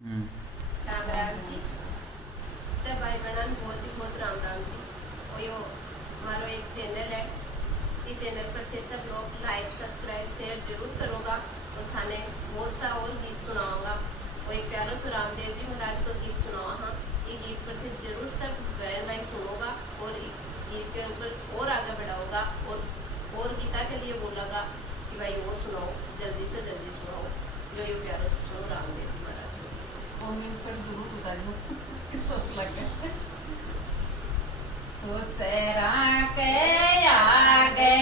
हम्म। राम राम जी सब भाई बहन बहुत राम राम जी। और यो हमारो एक चैनल है, ये चैनल पर थे सब लोग लाइक सब्सक्राइब शेयर जरूर करोगा और थाने बहुत सा और गीत सुनाऊंगा। वो एक प्यारो से रामदेव जी महाराज को गीत सुनावा। हाँ, ये गीत पर थे जरूर सब बहन भाई सुनोगा और गीत के ऊपर और आगे बढ़ाओगा और गीता के लिए बोलागा कि भाई और सुनाओ, जल्दी से जल्दी सुनाओ। जो ये प्यारो से सुनो रामदेव जी महाराज को। और मैं ऊपर जरूर बता दूँ सब लगे सुसरा के आगे